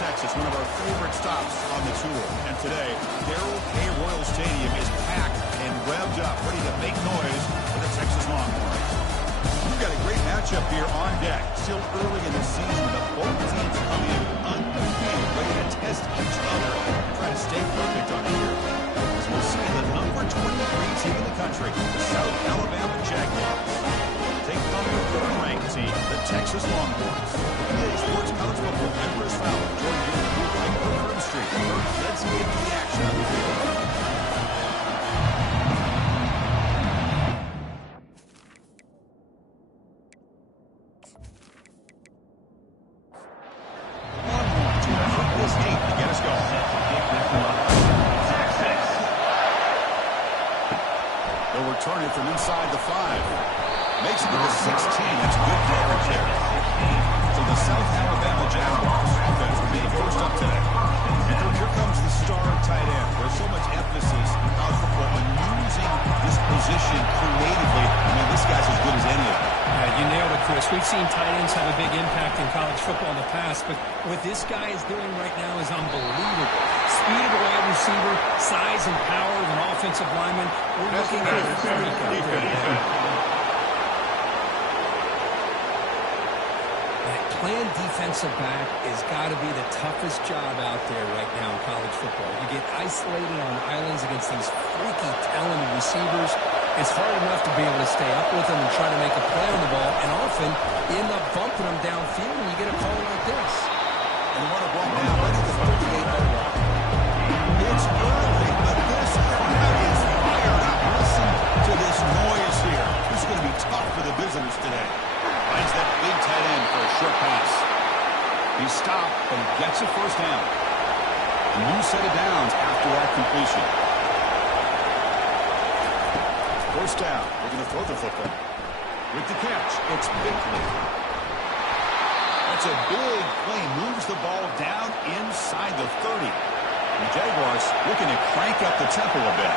Texas, one of our favorite stops on the tour. And today, Darrell K. Royal Stadium is packed and revved up, ready to make noise for the Texas Longhorns. We've got a great matchup here on deck. Still early in the season, but both teams come in undefeated, ready to test each other and try to stay perfect on the year. As we'll see the number 23 team in the country, the South Alabama Jaguars, take on the third-ranked team, the Texas Longhorns. EA Sports College Football, I'm Chris Fowler, joined here in the booth by Kirk Herbstreit. Let's get to the action on the field. Return it from inside the 5. Makes it to the 16. That's good coverage there. So the South Alabama Jaguars offense will be first up today. And here comes the star tight end. There's so much emphasis in college football on using this position creatively. I mean, this guy's as good as any of them. Yeah, you nailed it, Chris. We've seen tight ends have a big impact in college football in the past, but what this guy is doing right now is unbelievable. Speed of a wide receiver, size and power of an offensive lineman. We're looking at a freak out there today. That playing defensive back has got to be the toughest job out there right now in college football. You get isolated on islands against these freaky, talented receivers. It's hard enough to be able to stay up with them and try to make a play on the ball, and often you end up bumping them downfield and you get a call like this. And what a ball now, right at the 38-yard line. It's early, but this crowd is fired up. Listen to this noise here. This is going to be tough for the visitors today. Finds that big tight end for a short pass. He stopped, but he gets a first down. A new set of downs after that completion. First down. We're going to throw the football. With the catch, it's Bickley. That's a big play. Moves the ball down inside the 30. The Jaguars looking to crank up the tempo a bit.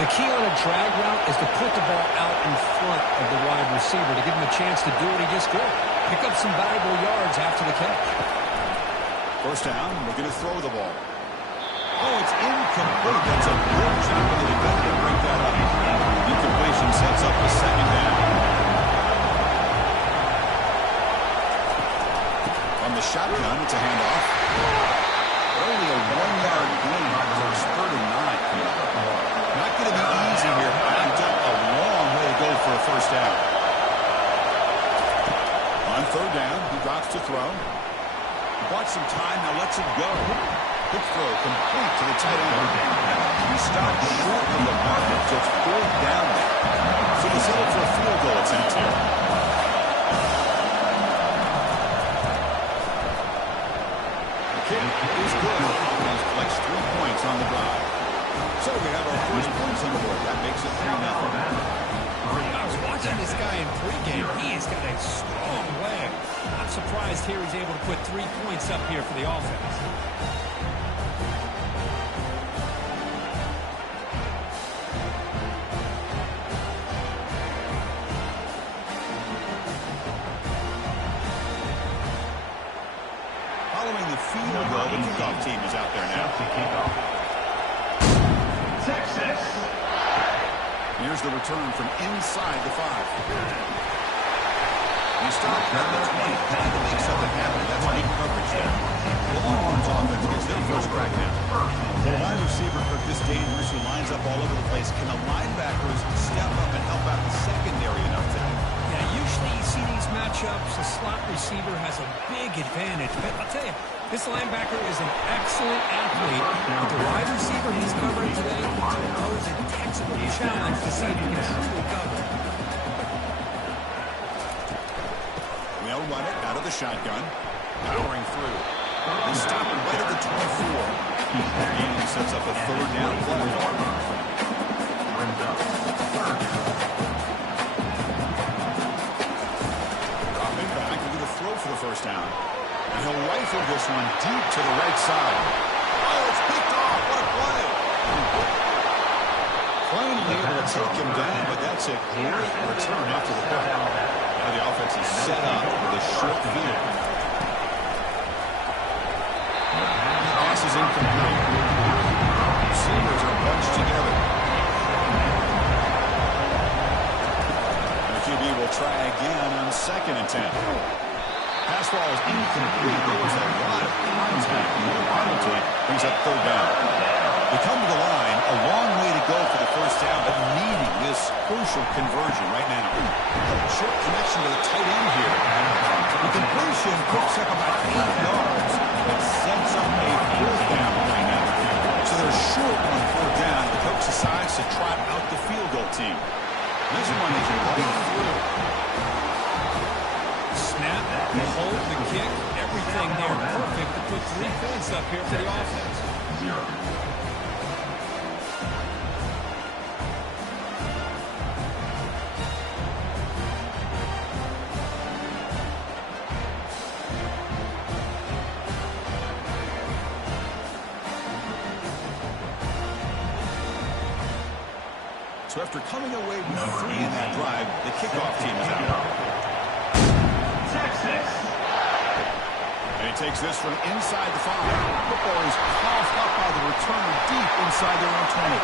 The key on a drag route is to put the ball out in front of the wide receiver to give him a chance to do what he just did. Pick up some valuable yards after the catch. First down, we're going to throw the ball. Oh, it's incomplete. That's a good job of the defender to break that up. Incompletion sets up the second down. On the shotgun, it's a handoff. Only a 1-yard gain for a spurt of 9. Not going to be easy here. Backed up a long way to go for a first down. On third down, he drops to throw. Bought some time, now lets it go. Quick throw, complete to the tight end. He stopped short of the marker, so it's fourth down. So they settle for a field goal at 10-2. Kick is good. Offense collects 3 points on the drive. So we have our first points on the board. That makes it 3-0. I was watching this guy in pregame. He has got a strong leg. I'm surprised here he's able to put 3 points up here for the offense. Following the field goal, the kickoff team is out there now. Texas. Here's the return from inside the 5. He starts at the 20. Trying to make something happen. That's neat coverage there. The Longhorns offense gets their first crack now. The wide receiver for this dangerous who lines up all over the place. Can the linebackers step up and help out the secondary enough today? Yeah, usually you see these matchups, the slot receiver has a big advantage. But I'll tell you, this linebacker is an excellent athlete. But the wide receiver he's covering today will pose a textbook challenge to see if he can truly cover. They'll run it out of the shotgun. Powering through. They stop him right at the 24. And he sets up a third down play. Dropping back, we're going to throw for the first down. And he'll rifle this one deep to the right side. Oh, it's picked off. What a play. Finally able to take him down, but that's a great return after the pick. Now the offense is set up with a short field. is incomplete. Receivers are bunched together. And the QB will try again on 2nd and 10. Pass ball is incomplete. There was a lot of contact. No penalty. Brings up 3rd down. They come to the line, a long way to go for the 1st down, but needing this crucial conversion right now. A short connection to the tight end here. The completion picks up about 8 yards, but sets up a 4th down right now. So they're short on 4th down. The coach decides to trot out the field goal team. This one is right through. Snap, the hold, the kick, everything there perfect to put 3 points up here for the offense. So after coming away with 3 in that drive, the kickoff team is out. Texas. And he takes this from inside the 5. Football is coughed up by the returner deep inside their own 20.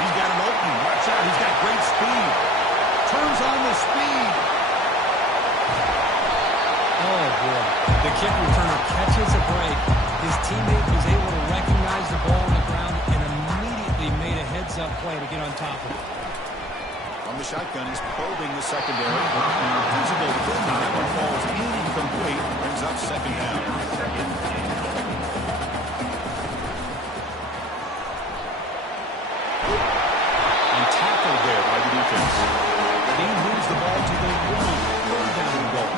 He's got him open. Watch out. He's got great speed. Turns on the speed. Oh, boy. The kick returner catches a break. His teammate was able to recognize the ball on the ground and immediately made a heads-up play to get on top of it. From the shotgun, he's probing the secondary. Physical thinning. That one falls incomplete. Brings up 2nd down. And tackled there by the defense. He moves the ball to the 3rd down and goal.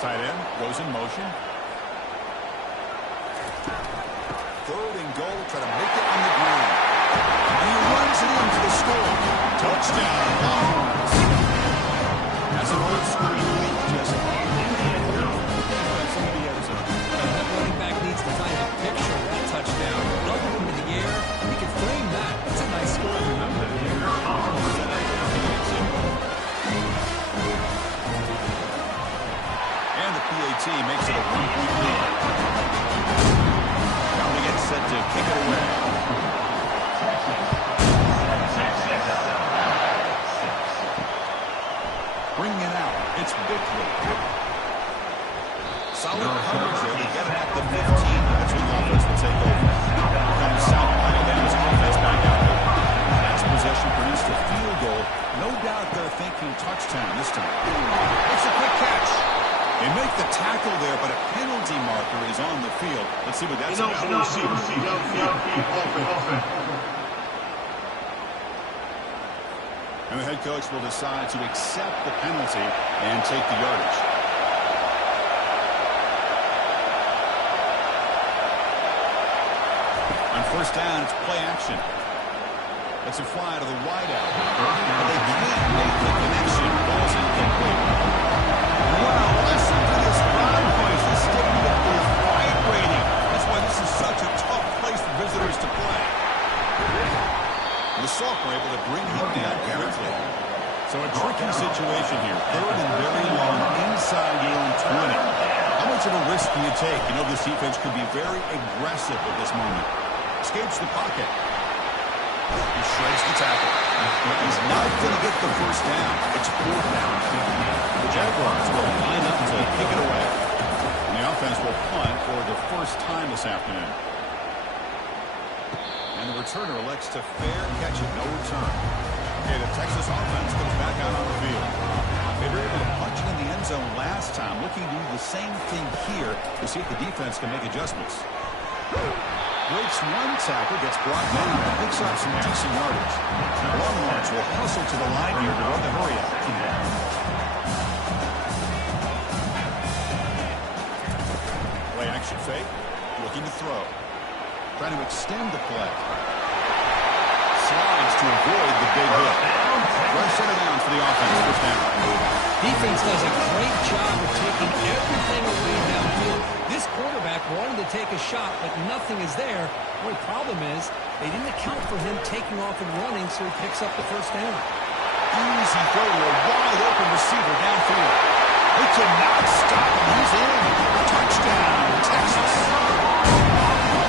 Tight end goes in motion. 3rd and goal. Try to make it on the ground. And he runs it into the score. Touchdown, Longhorns. That's an old school lead. Just somebody else. That running back needs to find a picture of that touchdown. Up into the air. He can frame that. That's a nice score, remember? And the PAT makes it a 1-point lead. Now we get set to kick it away. Bringing it out. It's Bickley. Solid coverage there. They get it at the 15. That's when the offense will take over. Comes South Alabama's offense back out there. Last possession produced a field goal. No doubt they're thinking touchdown this time. It's a quick catch. They make the tackle there, but a penalty marker is on the field. Let's see what that's about. And the head coach will decide to accept the penalty and take the yardage. On 1st down, it's play action. Let's it fly to the wideout. But they can't make the connection. Ball's incomplete. Wow, listen to this crowd noise. The stadium is vibrating. That's why this is such a tough place for visitors to play. The Sauk were able to bring him down quickly. So a tricky situation here. 3rd and very long inside your own 20. How much of a risk do you take? You know this defense could be very aggressive at this moment. Escapes the pocket. He shreds the tackle. He's not going to get the 1st down. It's 4th down. The Jaguars will line up to kick it away. And the offense will punt for the 1st time this afternoon. And the returner elects to fair catch it, no return. Okay, the Texas offense comes back out on the field. They were able to punch it in the end zone last time, looking to do the same thing here to see if the defense can make adjustments. Breaks one tackle, gets brought down, and picks up some decent yardage. The Longhorns will hustle to the line here to run the hurry up. Play action fake, looking to throw. Trying to extend the play. Slides to avoid the big hit. Right center down for the offense. 1st down. Defense does a great job of taking everything away downfield. This quarterback wanted to take a shot, but nothing is there. The only problem is they didn't account for him taking off and running, so he picks up the 1st down. Easy throw to a wide open receiver downfield. They cannot stop him. He's in. Touchdown, Texas.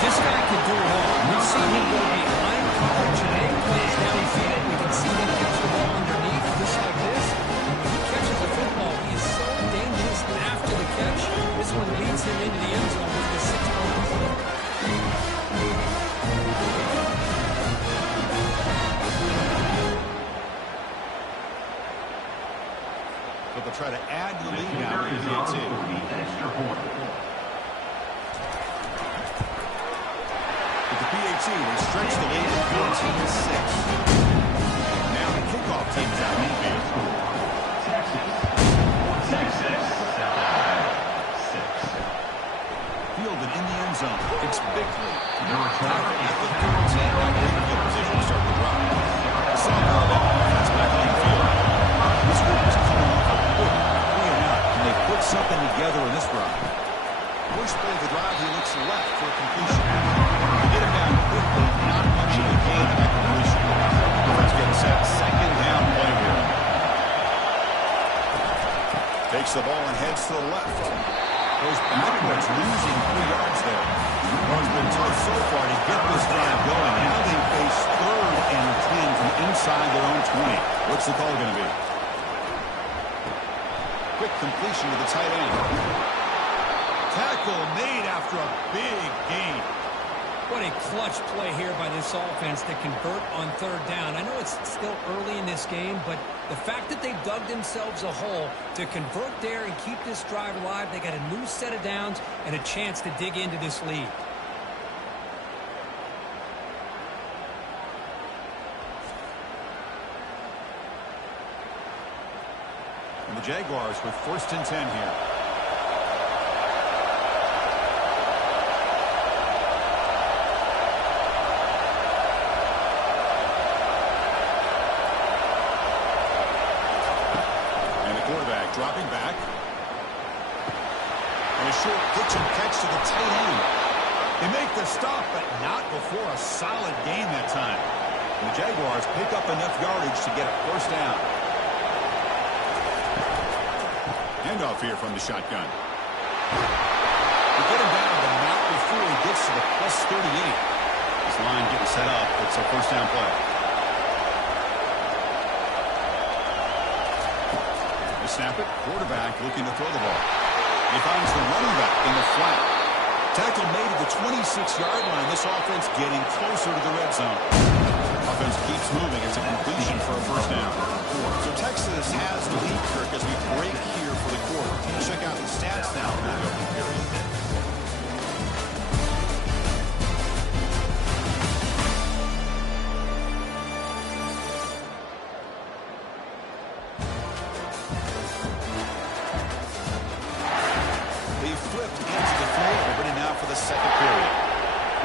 This guy can do it all. We've seen him go behind coverage and make plays downfield. We can see him catch the ball underneath just like this. When he catches the football, he is so dangerous after the catch. This one leads him into the end zone with the 6 points. But they'll try to add to the lead now with the PAT. With the PAT, they stretch the lead to 14-6. Now the kickoff team is out on the field. Fielded in the end zone. It's Bickley. Tackle at the 13. Now in field position to start the drive. Somehow that offense back on the field. This group is coming off a good 3-and-out, and they put something together in this drive. First play of the drive, he looks left for a completion. To get him down quickly, not much of a gain of that completion. Let's get set. Second down play here. Takes the ball and heads to the left. Goes backwards, losing 3 yards there. Well, it's been tough so far to get this drive going. Now they face 3rd and 10 from inside their own 20. What's the call going to be? Quick completion to the tight end. Tackle made after a big gain. What a clutch play here by this offense to convert on 3rd down. I know it's still early in this game, but the fact that they dug themselves a hole to convert there and keep this drive alive, they got a new set of downs and a chance to dig into this lead. And the Jaguars with 1st and 10 here. Dropping back. And a short pitch and catch to the tight end. They make the stop, but not before a solid gain that time. And the Jaguars pick up enough yardage to get a 1st down. Handoff here from the shotgun. They get him down, but not before he gets to the +38. This line getting set up. It's a 1st down play. Snap it, quarterback looking to throw the ball. He finds the running back in the flat. Tackle made at the 26-yard line. This offense getting closer to the red zone. Offense keeps moving. It's a completion for a 1st down. So Texas has the lead, Kirk, as we break here for the quarter. Check out the stats now for the opening period.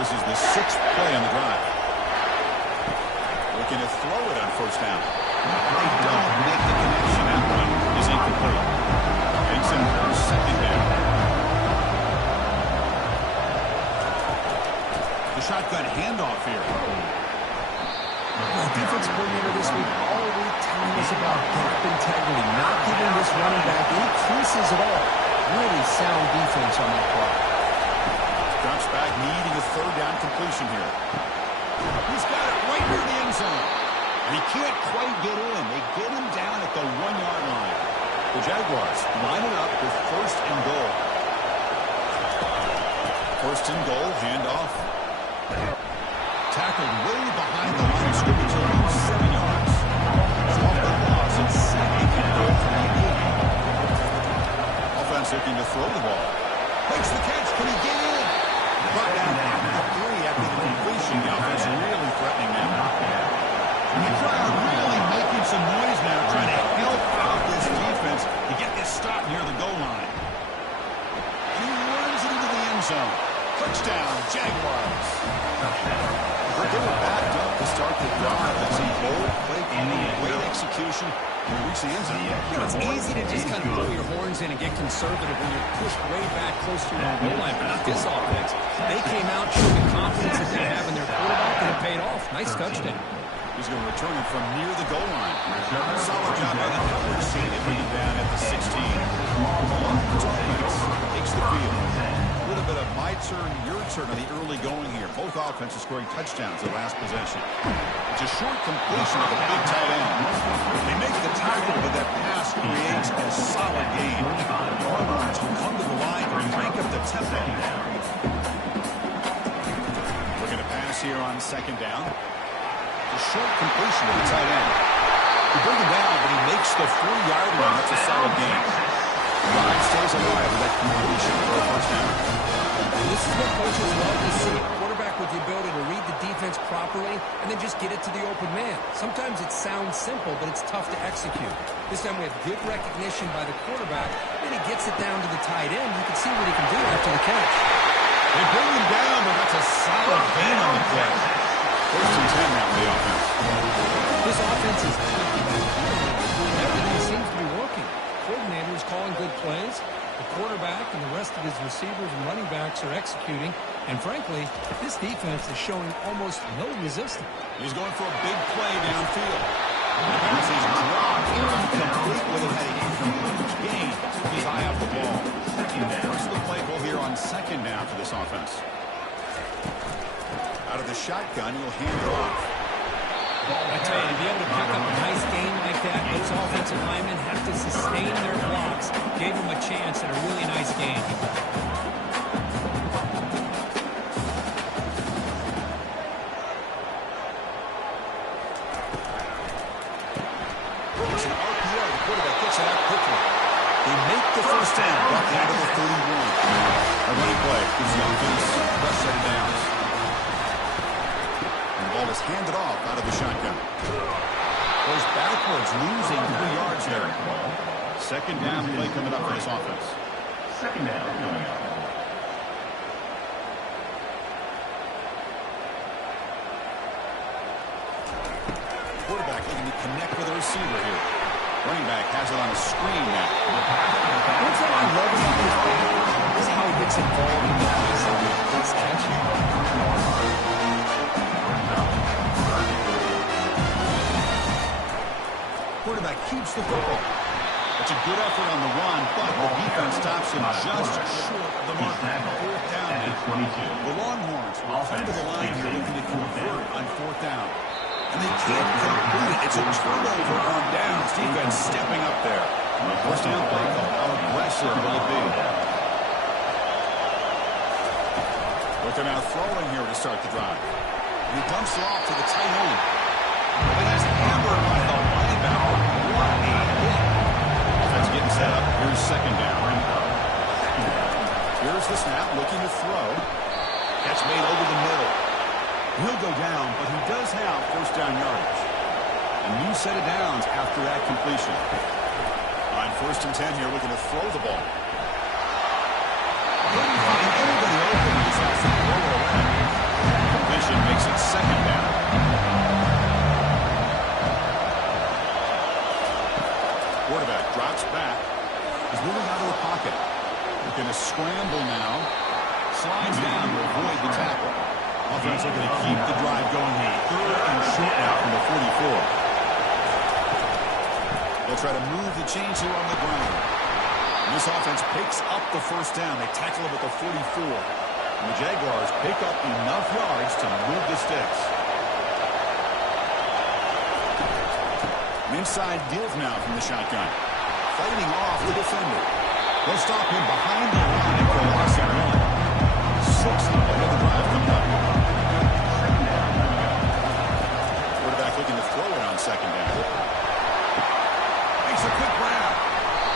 This is the 6th play on the drive. Looking to throw it on 1st down. They don't make the connection. That one is incomplete. Makes him 2nd down. The shotgun handoff here. Defense coordinator this week all week telling us about gap integrity, not giving this running back any creases at all. Really sound defense on that play. Drops back, needing a 3rd down completion here. He's got it right near the end zone. And he can't quite get in. They get him down at the 1-yard line. The Jaguars line it up with 1st and goal. 1st and goal, handoff. Tackled way behind the line of scrimmage, around 7 yards. Off the loss, and 2nd and goal from the 8. Offense looking to throw the ball. Makes the catch. Can he get in? Brought down at the 3 after the completion. The offense really threatening now. And the crowd really making some noise now, trying to help out this defense to get this stop near the goal line. And he runs it into the end zone. Touchdown, Jaguars. They were backed up to start the drive. That's a bold play, great execution, and we reach the end zone. You know, it's easy to just kind of blow your horns in and get conservative when you're pushed way back close to your own goal line, but not this offense. They came out showing the confidence that they have in their quarterback, and it paid off. Nice touchdown. He's going to return it from near the goal line. Solid job by the coverage team to bring him down at the 16. Offense takes the field. A little bit of my turn, your turn on the early going here. Both offenses scoring touchdowns the last possession. It's a short completion of a big tight end. They make the tackle, but that pass creates a solid gain. Longhorns will come to the line and crank up the tempo. We're going to pass here on second down. A short completion of the tight end. They bring him down, but he makes the 40-yard line. That's a solid gain. Line stays alive with that completion for a first down. This is what coaches love to see. A quarterback with the ability to read the defense properly and then just get it to the open man. Sometimes it sounds simple, but it's tough to execute. This time we have good recognition by the quarterback, and he gets it down to the tight end. You can see what he can do after the catch. They bring him down, but that's a solid gain on the play. First and 10 now for the offense. This offense is everything seems to be working. Coordinator is calling good plays. The quarterback and the rest of his receivers and running backs are executing. And frankly, this defense is showing almost no resistance. He's going for a big play downfield. The pass is dropped, incomplete with a huge gain. Took his eye off the ball. What's the play goal here on second down for this offense? Out of the shotgun, he'll hand it off. I tell you, to be able to pick up a nice game like that, those offensive linemen have to sustain their blocks. Gave them a chance at a really nice game. It's an RPO. The quarterback gets it out quickly. They make the first down, brought down to the 31. A running play gives the offense fresh set of downs. Ball is handed off out of the shotgun. Goes backwards, losing 3 yards there. Second down play coming up for this offense. Second down coming up. Quarterback looking to connect with a receiver here. Running back has it on a screen now. What's that I love about this game is how he gets involved in the passing. That's catchy. Quarterback keeps the football. It's a good effort on the run, but the defense stops him just short of the mark. Fourth down now. The Longhorns will come to the line here looking to convert on fourth down. And they can't complete it. It's a turnover on downs. Defense stepping up there. First down play call. How aggressive will it be? Looking out throwing here to start the drive. And he dumps it off to the tight end. And he's hammered by the linebacker. What a hit. Offense getting set up. Here's second down. Here's the snap, looking to throw. Catch made over the middle. He'll go down, but he does have first down yardage. A new set of downs after that completion. On first and 10 here, looking to throw the ball. Couldn't find anybody open. He's off the lower end. Completion makes it second down. Quarterback drops back. He's moving out of the pocket. Looking to scramble now. Slides down to avoid the tackle. Offense looking to keep the drive going here. Third and short now from the 44. They'll try to move the chains here on the ground. And this offense picks up the first down. They tackle him at the 44. And the Jaguars pick up enough yards to move the sticks. An inside give now from the shotgun. Fighting off the defender. They'll stop him behind the line for a loss of 1. 6 another drive coming up. Quarterback looking to throw it on second down. Makes a quick grab.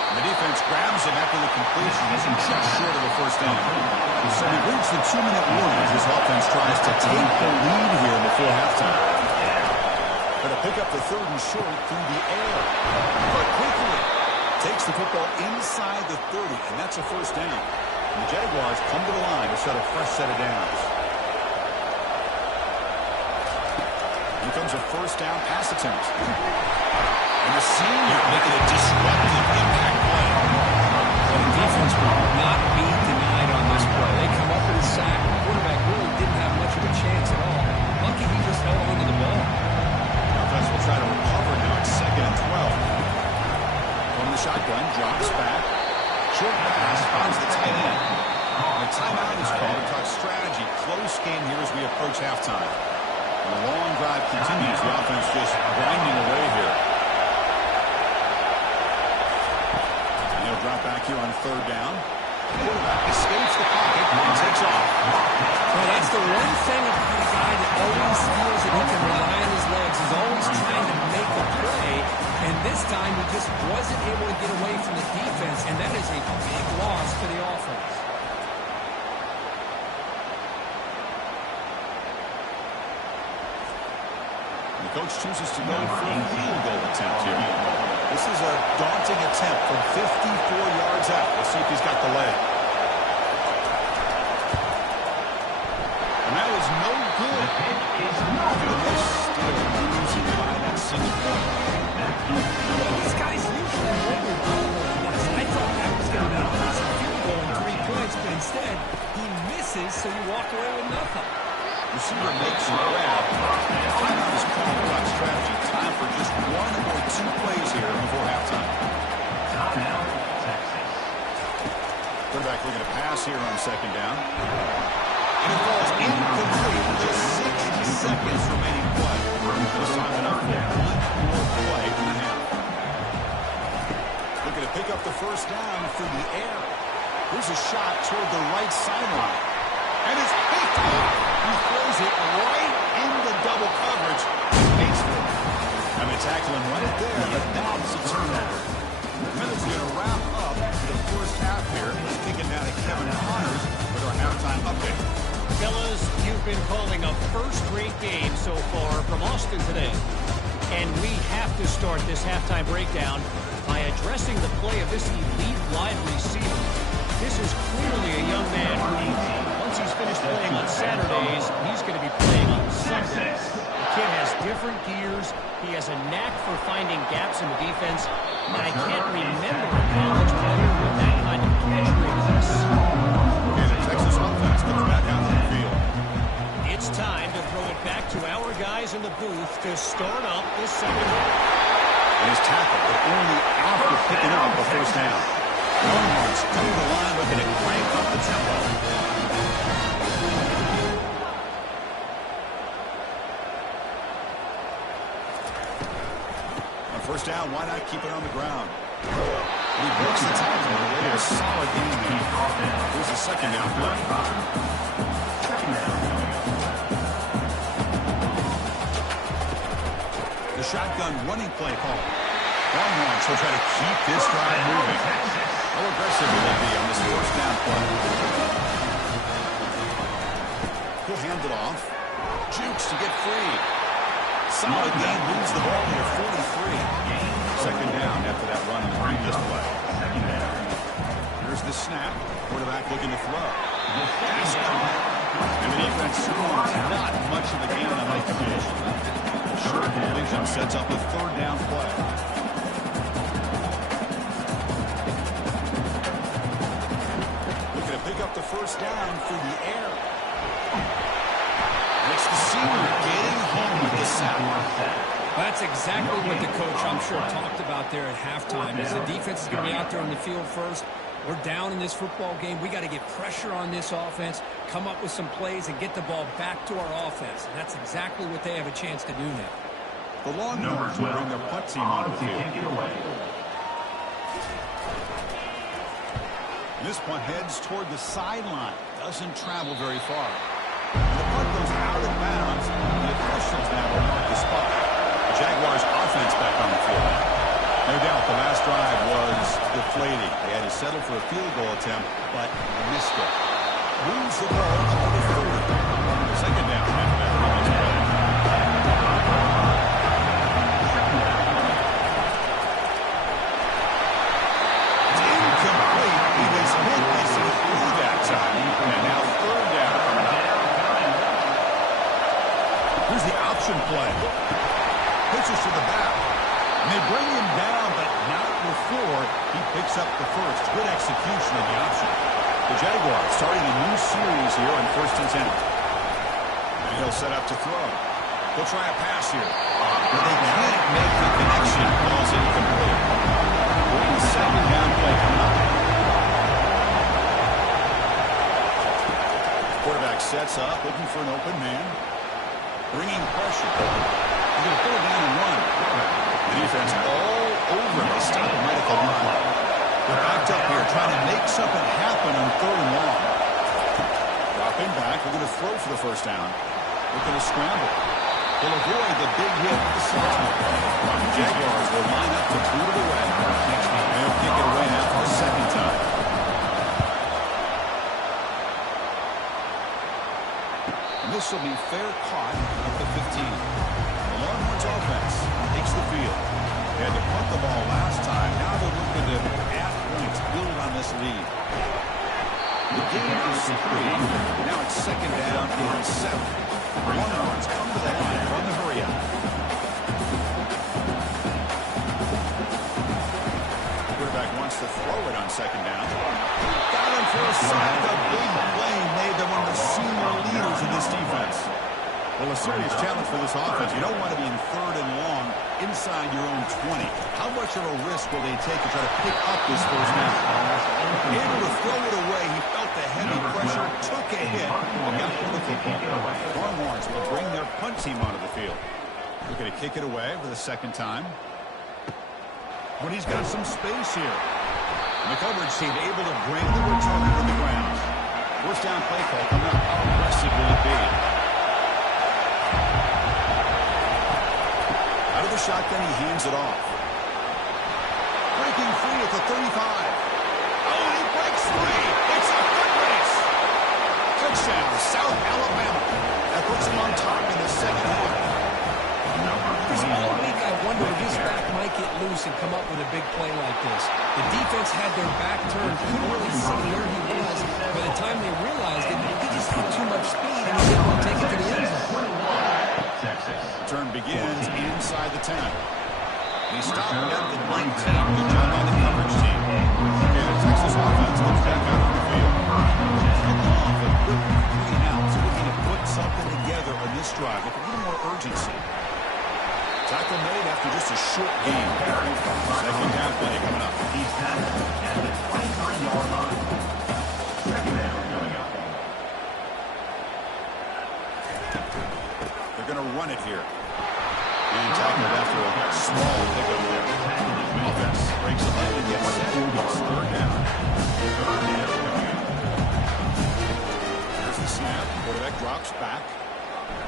And the defense grabs him after the completion. He's just short of the first down. So we reach the 2-minute warning as this offense tries to take the lead here before halftime. Going to pick up the third and short through the air. But quickly takes the football inside the 30, and that's a first down. And the Jaguars come to the line to set a fresh set of downs. Here comes a first down pass attempt. And the senior making a disruptive impact play. Well, the defense will not be denied on this play. They come up with a sack. The quarterback really didn't have much of a chance at all. Lucky he just held on to the ball. approach halftime. The long drive continues. The offense just grinding away here. And he'll drop back here on third down. Quarterback escapes the pocket and takes off. Well, that's the one thing about a guy that always feels that he can rely on his legs. He's always trying to make a play, and this time he just wasn't able to get away from the defense, and that is a big loss to the offense. The coach chooses to go for a field goal attempt here. This is a daunting attempt from 54 yards out. We'll see if he's got the leg. And that is no good. This still losing by that single point. These guys usually win with this. I thought that was going to be an easy field goal and 3 points, but instead he misses, so you walk away with nothing. Receiver makes a grab. Timeout is called about strategy. Time for just 1 or 2 plays here before halftime. Quarterback looking to pass here on second down. And it falls incomplete with just 60 seconds remaining play. This time enough for 1 more play in the half. Looking to pick up the first down through the air. Here's a shot toward the right sideline. And it's picked up. He throws it right into double coverage. Baseball. I mean, tackle him right there, but that's a turnover. Minutes going to wrap up the first half here. He's kicking down to Kevin Connors with our halftime update. Fellas, you've been calling a first-rate game so far from Austin today. And we have to start this halftime breakdown by addressing the play of this elite wide receiver. This is clearly a young man who, once he's finished playing on Saturdays, he's going to be playing on Sundays. The kid has different gears. He has a knack for finding gaps in the defense. And I can't remember a college player with that kind of catch release. And the Texas offense comes back out on the field. It's time to throw it back to our guys in the booth to start up the second half. And he's tackled, but only after picking up the first down. Longhorns come to the line looking to crank up the tempo. On first down, why not keep it on the ground? He breaks the tackle and they are solid game here. Here's a second down play. The shotgun running play call. Longhorns will try to keep this drive moving. How aggressive will they be on this first down play? He'll hand it off. Jukes to get free. Solid gain, moves the ball near 43. Second down after that run in the previous play. Here's the snap. Quarterback looking to throw. And the defense scores not much of a gain on that completion. Short completion sets up a third down play. Looking to pick up the first down through the air. And it's the senior getting home with the sack. That's exactly what the coach, I'm sure, talked about there at halftime. As the defense is going to be out there on the field first, we're down in this football game. We got to get pressure on this offense, come up with some plays, and get the ball back to our offense. And that's exactly what they have a chance to do now. The Longhorns will bring their punt team on the field. And this punt heads toward the sideline. Doesn't travel very far. And the punt goes out of bounds. The officials now will mark the spot. The Jaguars offense back on the field. No doubt the last drive was deflating. They had to settle for a field goal attempt, but missed it. Moves the ball up to 30. Second down after that previous play. It's incomplete. He was hit as he threw that time. And now third down coming up. Here's the option play. Pitches to the back. And they bring him down, but not before he picks up the first. Good execution of the option. The Jaguars starting a new series here on 1st and 10. And he'll set up to throw. He'll try a pass here. But they can't make the connection. Ball's incomplete. Great second down play coming up. Quarterback sets up, looking for an open man. Bringing pressure. He's going to pull it down and run. The defense all over him. They stop him right at the line. They're backed up here trying to make something happen on 3rd and long. Dropping back. We're going to throw for the first down. We're going to scramble. He'll avoid the big hit of the Seahawks. The Jaguars will line up to boot it away. They'll kick it away now for the second time. And this will be fair caught at the 15. The Longhorns offense takes the field. They had to punt the ball last time. Now they're looking to add points, build on this lead. The game is 3. Now it's 2nd down and 7. The Longhorns come to the line from the hurry up. The quarterback wants to throw it on 2nd down. Got him for a sack. A big play made them one of the senior leaders in this defense. Well, a serious challenge for this offense. You don't want to be in 3rd and long inside your own 20. How much of a risk will they take to try to pick up this first down? Able to throw it away. He felt the heavy pressure, took a hit, and got hold of the football. Longhorns will bring their punt team onto the field. Looking to kick it away for the 2nd time. But he's got some space here. The coverage team able to bring the return from the ground. First down play call coming up. How aggressive will it be? Out of the shotgun, he hands it off. Breaking free at the 35. Oh, he breaks free. It's a foot race. Touchdown, South Alabama. That puts him on top in the 2nd half. All week I wondered if this back might get loose and come up with a big play like this. The defense had their back turned, couldn't really see where he was. By the time they realized it, he just had too much speed and he didn't take it to the end zone. Turn begins inside the 10. He stopped at the 19. Good job on the coverage team. And the Texas offense comes back out on the field. Coming off a quick 3 outs, looking to put something together on this drive with a little more urgency. Tackle made after just a short game. 2nd half play coming up. He's at the 29-yard line. 2nd down coming up. They're going to run it here. And tackled after a small pickup there. Offense breaks a leg and gets set. It's 3rd down. Here's the snap. Quarterback drops back.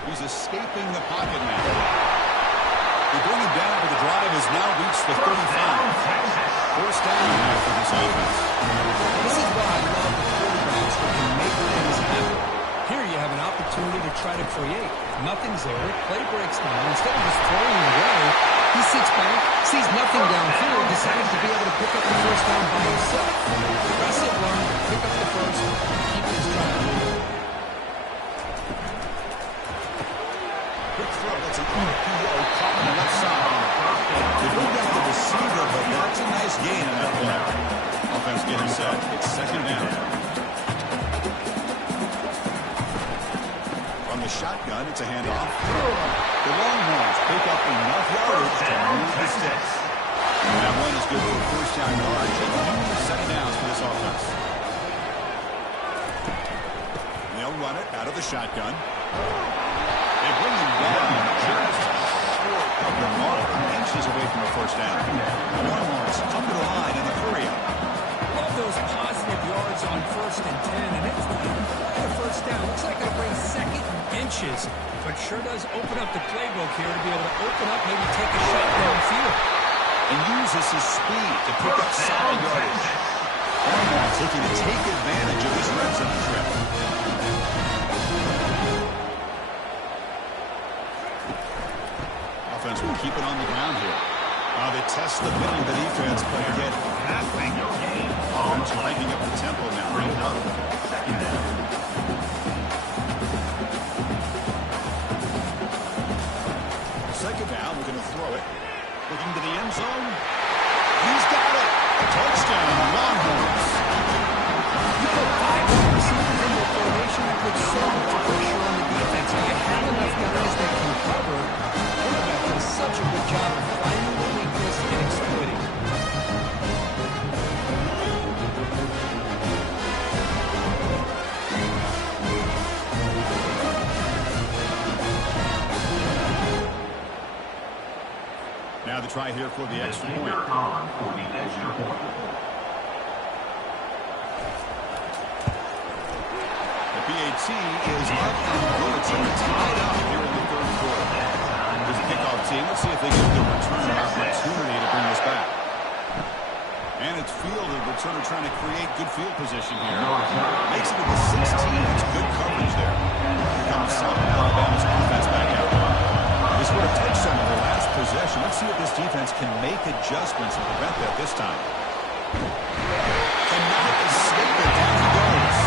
He's escaping the pocket now. They bring him down, but the drive has now reached the 35. First down now for this offense. This is why I love the quarterbacks that can make things happen. Here you have an opportunity to try to create. Nothing's there. Play breaks down. Instead of just throwing it away, he sits back, sees nothing downfield, decides to be able to pick up the first down by himself. Aggressive run, pick up the first, keep this drive moving. Quick throw. That's an RPO caught on the left side. They bring down the receiver, but that's a nice gain in that play. Offense getting set. It's 2nd down. From the shotgun, it's a handoff. The Longhorns pick up enough yardage to move the sticks. And that one is good for first down yardage and huge second downs for this offense. They'll run it out of the shotgun. They bring him down just short of the mark, inches away from the first down. The Longhorns come to the line in the hurry up. Love those positive yards on 1st and 10, and it's quite a first down. Looks like it'll bring 2nd and inches, but sure does open up the playbook here to be able to open up, maybe take a shot downfield. And uses his speed to pick up solid yardage. Longhorns looking to take advantage of this red zone trip. Offense will keep it on the ground here. They test the middle of the defense, but again, halfway no game. Offense cranking up the tempo now. Right up. 2nd down. Second down, we're going to throw it. Looking to the end zone. He's got it. Touchdown, Longhorns. You put 5 wide receivers in your formation, that puts so much pressure on the defense. And you have enough guys that can cover. Quarterback does such a good job of finding the weakness and exploiting it. the try here for the extra point. On for the extra point. The PAT is up and good, so we're tied up here in the third quarter. There's a kickoff team. Let's see if they get the return an opportunity to bring this back. And it's fielded. Returner trying to create good field position here. Makes it to the 16. That's good coverage there. Here comes South Alabama's offense back out. They scored a touchdown in their last possession. Let's see if this defense can make adjustments and prevent that this time. Cannot escape it. Down he goes.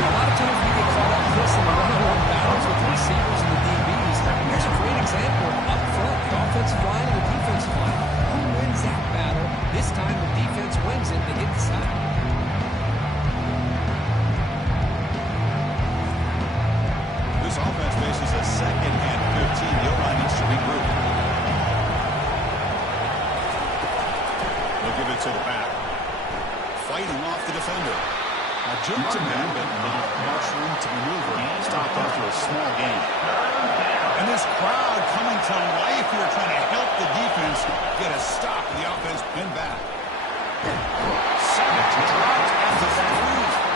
A lot of times we get caught up in this in the one-on-one battles with the receivers and the DBs. Here's a great example of up front, the offensive line and the defensive line. Who wins that battle? This time the defense wins it. They get the sack. This offense faces a 2nd and 15. The O-line needs to regroup. They'll give it to the back. Fighting off the defender. A jump to man, but not much room to maneuver. Stopped after a small gain. And this crowd coming to life here, trying to help the defense get a stop. The offense pinned back. Sacked, dropped at the 3.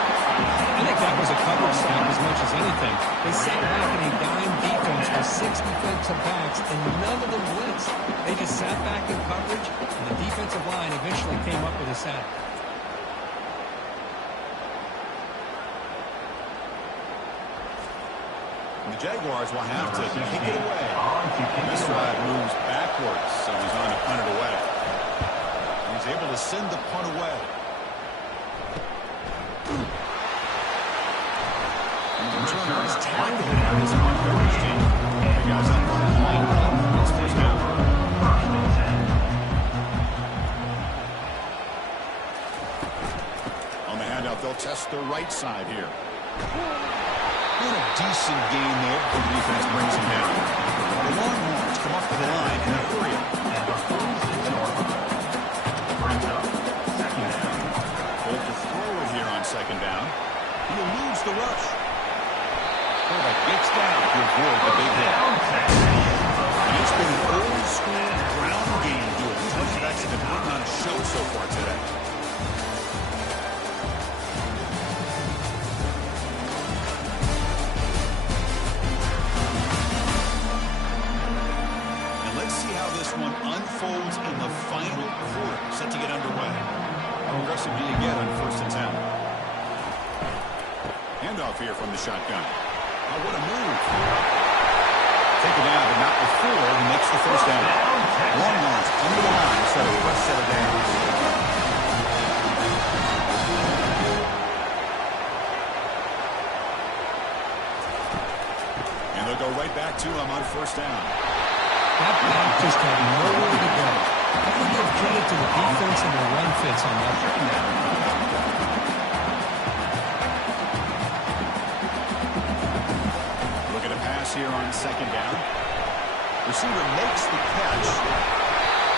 I think that was a coverage snap as much as anything. They sat back in a dime defense with 6 defensive backs, and none of them blitzed. They just sat back in coverage, and the defensive line eventually came up with a sack. The Jaguars will have to kick it away. This drive moves backwards, so he's on to punt it away. He's able to send the punt away. And the returner is tackled by this punt coverage team. The guys up on the line. It's first down. On the handout, they'll test the right side here. What a decent gain there. The defense brings him down. The Longhorns come up to the line in a hurry. Hope to throw it here on 2nd down. He eludes the rush. Quarterback gets down to avoid the big hit. And it's been an old-school ground game duel. These running backs have been putting on a show so far today. Unfolds in the final quarter, set to get underway. How aggressive do you get on 1st and 10? Handoff here from the shotgun. Oh, what a move. Take it down, but not before he makes the 1st down. Longhorns under the line, set a fresh set of downs. And they'll go right back to him on 1st down. That back just had nowhere to go. I can give credit to the defense and their run fits on that. Look at a pass here on 2nd down. Receiver makes the catch.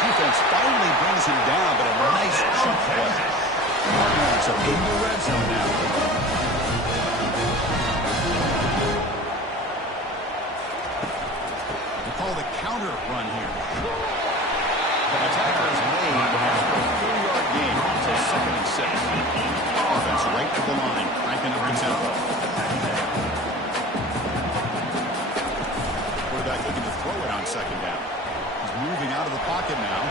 Defense finally brings him down, but a nice chunk play. So in the red zone now. The counter run here. The attacker is made after a 4-yard gain. So 2nd and 6. Offense right to the line, cranking up the tempo. Quarterback looking to throw it on 2nd down. He's moving out of the pocket now.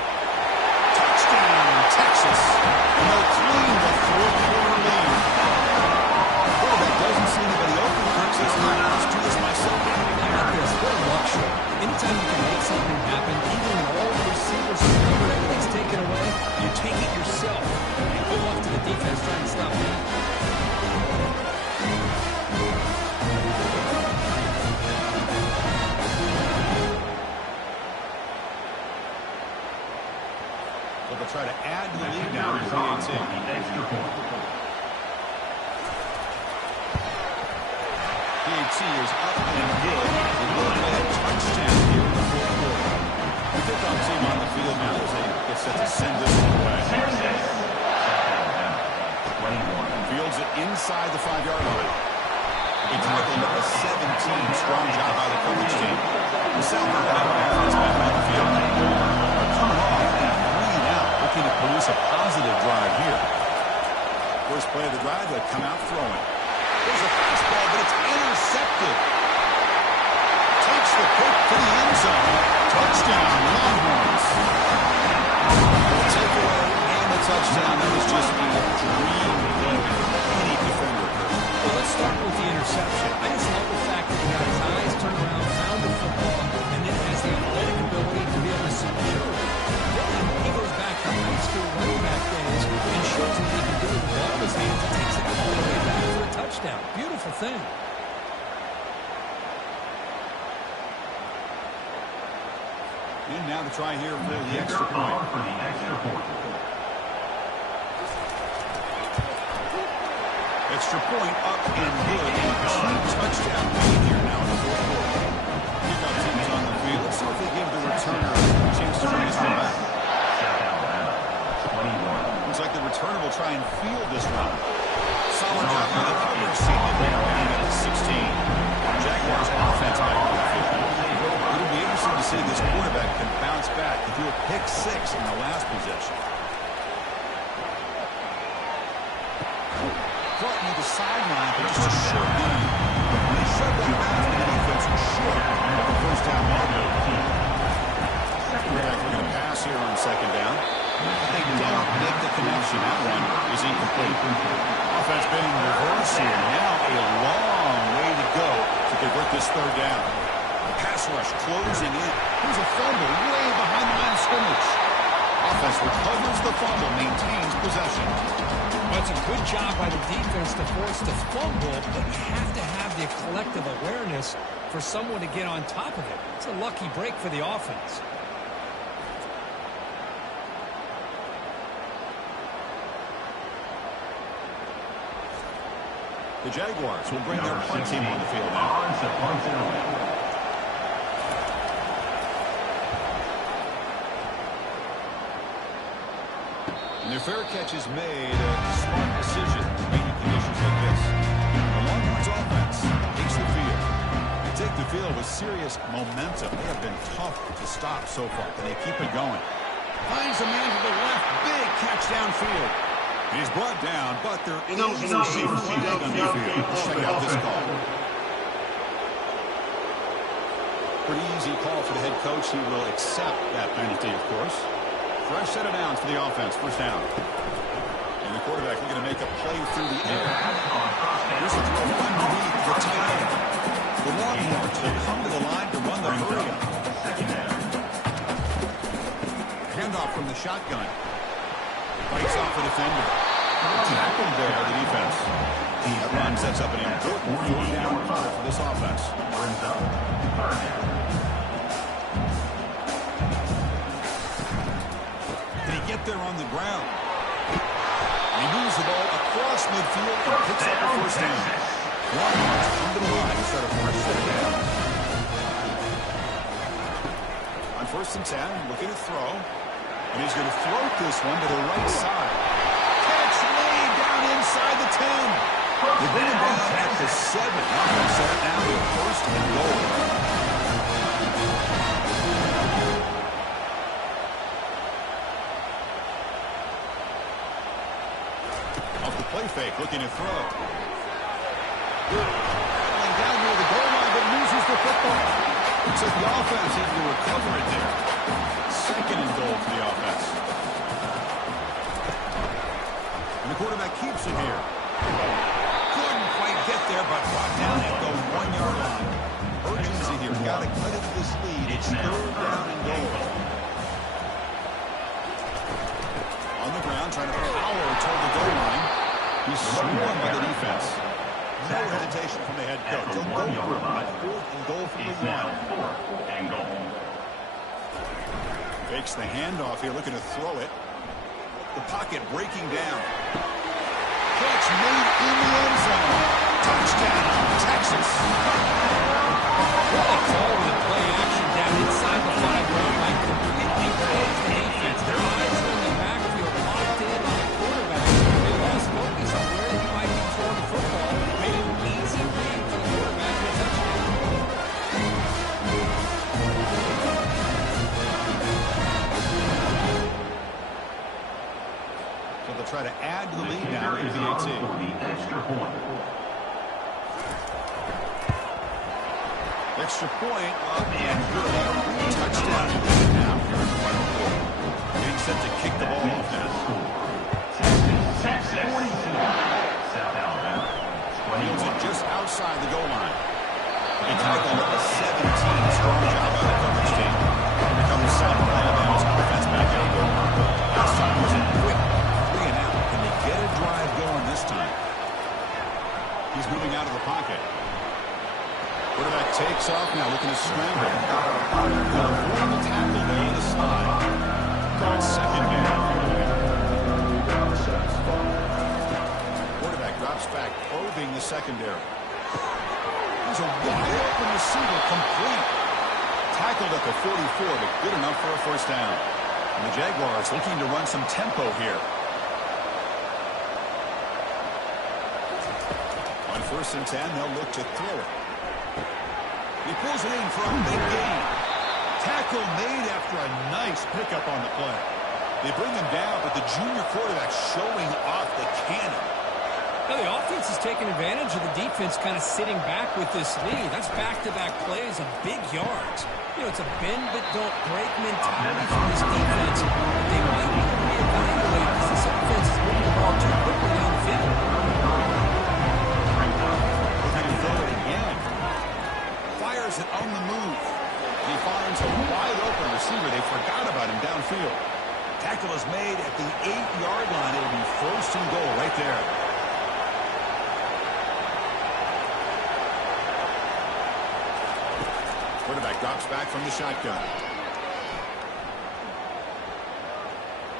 Touchdown, Texas. And they'll claim the 4th-quarter lead. Quarterback doesn't see anybody open. Kirk says, let's do this myself. This, what a luxury. Anytime you can make something happen, even when all the receivers are covered, everything's taken away, you take it yourself. And go off to the defense trying to stop that. So they'll try to add to the lead now with PAT. PAT is up and good. They will play a touchdown here in the 4th quarter. The kickoff team on the field now as they get set to send this one away. Fields it inside the 5-yard line. A tackle at the 17. Strong job by the coverage team. The South Alabama offense back on the field. And now to try here for the extra Kicker point. for the extra point. Extra point up and good. Touchdown lead here now in the fourth quarter. Kickoff team's on the field. Let's see if they give the returner a chance to bring this one back. Looks like the returner will try and field this one. Solid job by the coverage team. They bring it down at the 16. Jaguars offense back on the field. It'll be interesting to see if this quarterback can bounce back. He threw a pick 6 in the last possession. Caught near the sideline for just a short gain. When they shoved that back, the defense was short of the first down marker. Quarterback looking to pass here on second down. They don't make the connection. That one is incomplete. Offense being reversed here. Now a long way to go to convert this third down. The pass rush closing in. Here's a fumble way behind the line of scrimmage. Offense recovers the fumble, maintains possession. Well, it's a good job by the defense to force the fumble, but you have to have the collective awareness for someone to get on top of it. It's a lucky break for the offense. The Jaguars will bring their punt team on the field now. And their fair catch is made. A smart decision made in conditions like this. The Longhorns offense takes the field. They take the field with serious momentum. They have been tough to stop so far, but they keep it going. Finds a man to the left. Big catch downfield. He's brought down, but there is a flag on the field. Let's check out this call. Pretty easy call for the head coach. He will accept that penalty, of course. Fresh set of downs for the offense. First down. And the quarterback looking to make a play through the air. Here's a throw underneath the tight end. The Longhorns will come to the line to run the hurry up. Handoff from the shotgun. Fights off the defender. Tackled there by the defense. That run sets up an important fourth down for this offense. They get there on the ground. And he moves the ball across midfield and picks up the first down. Longhorns come to the line to start a fresh set of downs. On 1st and 10, looking to throw. And he's going to float this one to the right side. Catch laid down inside the 10. They bring him down at the 7. Now they set it down to a 1st and goal. Off the play fake, looking to throw. Battling down near the goal line, but loses the football. Looks like the offense able to recover it there. 2nd and goal for the offense. And the quarterback keeps it here. Couldn't quite get there, but brought down at the 1-yard line. Urgency here. Got to cut into this lead. It's 3rd down and goal. On the ground, trying to power toward the goal line. He's swarmed by the defense. No hesitation from the head coach. He'll go for it on 4th and goal from the 1. Fakes the handoff here, looking to throw it. The pocket breaking down. Catch made in the end zone. Touchdown, Texas. What a call with the play action down inside the 5-yard line. Completely closed the defense. Their eyes are in the backfield, locked in on the quarterback. They lost focus on where he might be throwing the football. Made an easy read for the quarterback for a touchdown. So they'll try to add to the lead now into the 18. Extra point up and good. Touchdown lead now here in the final quarter. Getting set to kick the ball off now. Fields it just outside the goal line. They tackle at the 17. Strong job by the coverage team. Here comes South Alabama's offense back out. Last time was a quick 3 and out. Can they get a drive going this time? He's moving out of the pocket. Quarterback takes off now, looking to scramble. Horrible tackle there on the side. On second down. Quarterback drops back, probing the secondary. There's a wide open receiver, complete. Tackled at the 44, but good enough for a first down. And the Jaguars looking to run some tempo here. On 1st and 10, they'll look to throw it. He pulls it in for a big gain. Tackle made after a nice pickup on the play. They bring him down, but the junior quarterback showing off the cannon. Now the offense is taking advantage of the defense kind of sitting back with this lead. That's back-to-back plays of big yards. You know, it's a bend-but-don't-break mentality from this defense. But they might need to reevaluate because this offense is moving the ball too quickly down the field. Looking to throw it again. Fires it on the move. He finds a wide-open receiver. They forgot about him downfield. Tackle is made at the 8-yard line. It'll be 1st and goal right there. Quarterback drops back from the shotgun.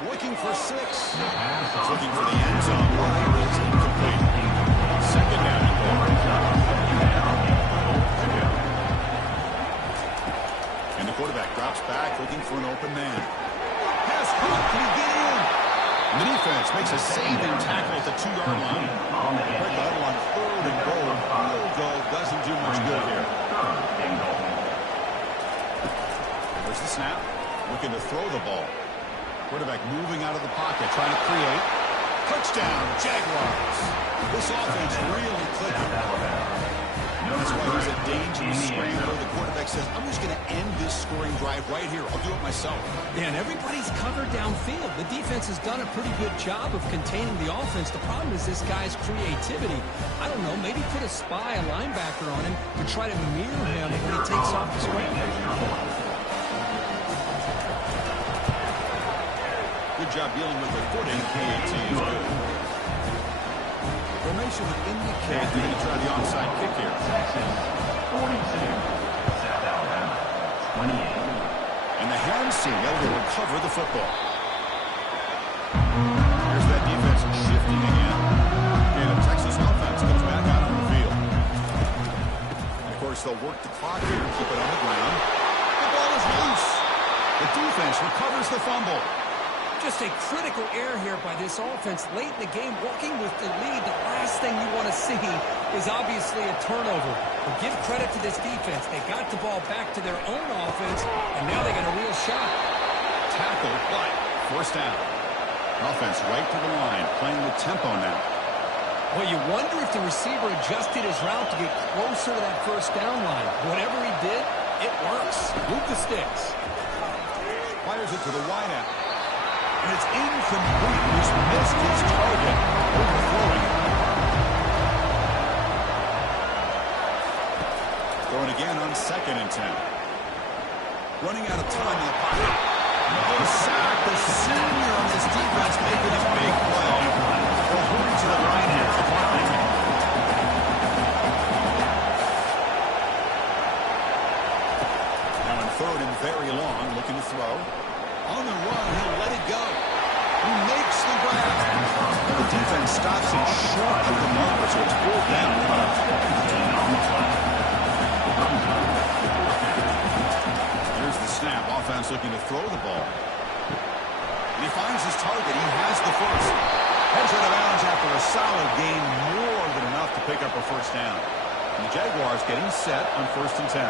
Looking for 6. Looking for the end zone. It's incomplete. Second down and goal. And the quarterback drops back, looking for an open man. Pass caught. Can he get in? And the defense makes a saving tackle at the 2-yard line. Break the huddle on 3rd and goal. Field goal doesn't do much good here. There's the snap. Looking to throw the ball. Quarterback moving out of the pocket, trying to create. Touchdown, Jaguars. This offense really clicking. That's why he's a dangerous scrambler. The quarterback says, I'm just going to end this scoring drive right here. I'll do it myself. Yeah, and everybody's covered downfield. The defense has done a pretty good job of containing the offense. The problem is this guy's creativity. I don't know, maybe put a spy, a linebacker on him to try to mirror him when he takes off the scramble. Good job dealing with the footing. KAT is good. Formation would indicate they're going to try the onside kick here. 42. South Alabama. 28. And the hand seam able to recover the football. Here's that defense shifting again. And the Texas offense comes back out on the field. And of course, they'll work the clock here and keep it on the ground. The ball is loose. The defense recovers the fumble. Just a critical error here by this offense late in the game, working with the lead. The last thing you want to see is obviously a turnover. But give credit to this defense. They got the ball back to their own offense, and now they got a real shot. Tackle, but 1st down. Offense right to the line, playing with tempo now. Well, you wonder if the receiver adjusted his route to get closer to that 1st down line. Whatever he did, it works. Move the sticks. Fires it to the wideout. And it's incomplete. He's missed his target. Overthrowing. Throwing again on 2nd and 10. Running out of time in the pocket. The sack, the senior on this defense making a big play. They'll hurry to the line here. Now in 3rd and very long, looking to throw. On the run, he'll let it go. He makes the grab. The defense stops him short of the marker, so it's 4th down. Here's the snap. Offense looking to throw the ball. And he finds his target. He has the 1st. Heads out of bounds after a solid gain, more than enough to pick up a 1st down. And the Jaguars getting set on 1st and 10.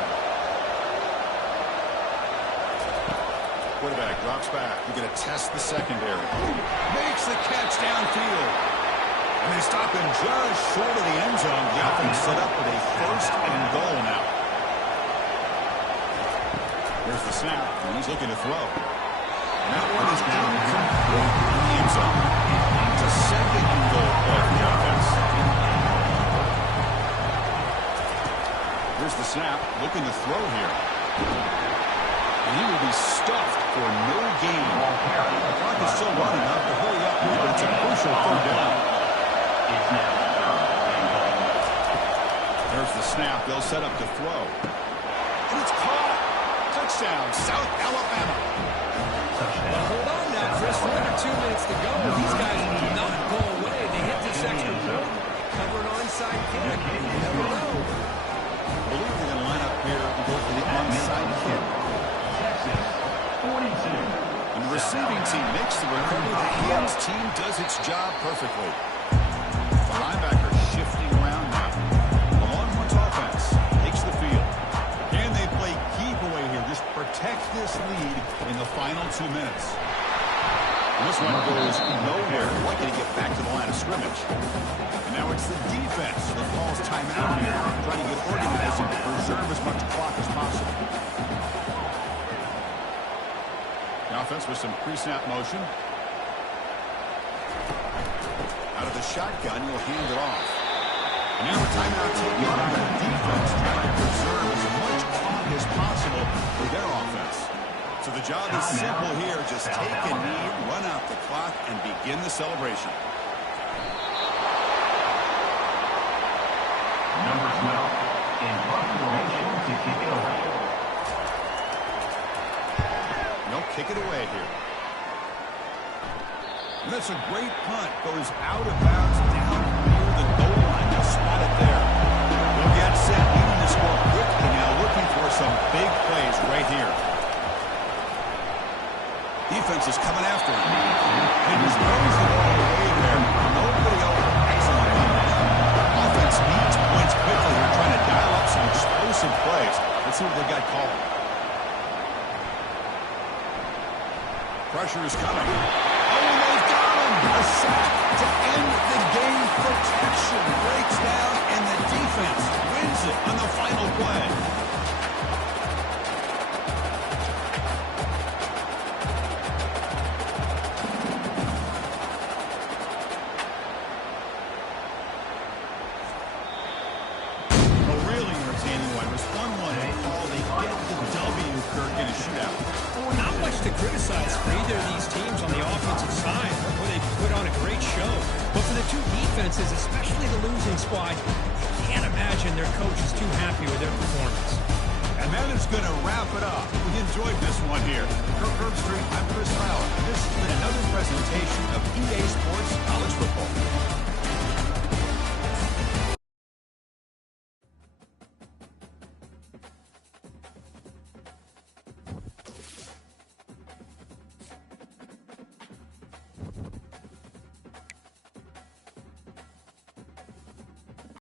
Quarterback drops back. You're going to test the secondary. Makes the catch downfield. And they stop him just short of the end zone. The offense set up with a 1st and goal now. Here's the snap, and he's looking to throw. And that one is incomplete in the end zone. It's a 2nd and goal play for the offense. Here's the snap, looking to throw here. And he will be stuffed for no gain. The clock is still running up to hurry up here, but it's a crucial 3rd down. There's the snap, they'll set up to throw. And it's caught. Touchdown, South Alabama. Well, hold on now, Chris. For under 2 minutes to go. These guys will not go away. They hit this extra point. Cover an onside kick. You never know. I believe they're going to line up here and go for the onside kick. Texas, 42. And the receiving team makes the recovery. The hands team does its job perfectly. The linebacker shifting around now. The Longhorns offense takes the field. Can they play keep away here? Just protect this lead in the final 2 minutes. And this one goes nowhere. Lucky to get back to the line of scrimmage. And now it's the defense that calls timeout here, trying to get organized and preserve as much clock as possible. The offense with some pre-snap motion. Out of the shotgun, you'll hand it off. And now a timeout taken by the defense, trying to preserve as much clock as possible for their offense. So the job is simple here. Just take a knee, run out the clock, and begin the celebration. Number 12, in punt formation to kick it away. No, kick it away here. And that's a great punt. Goes out of bounds down near the goal line. Just spot it there. They'll get set, needing to score quickly now, looking for some big plays right here. Defense is coming after him. He just throws the ball away there. Nobody else has him coverage. Offense needs points quickly. They're trying to dial up some explosive plays. Let's see what they got called. Pressure is coming. Oh, and they've got him. A sack to end the game. Protection breaks down, and the defense wins it on the final play. Criticize for either of these teams on the offensive side, where they put on a great show. But for the two defenses, especially the losing squad, you can't imagine their coach is too happy with their performance. And that is going to wrap it up. We enjoyed this one here. For Curb Street, I'm Chris Fowler. This has been another presentation of EA Sports College Football.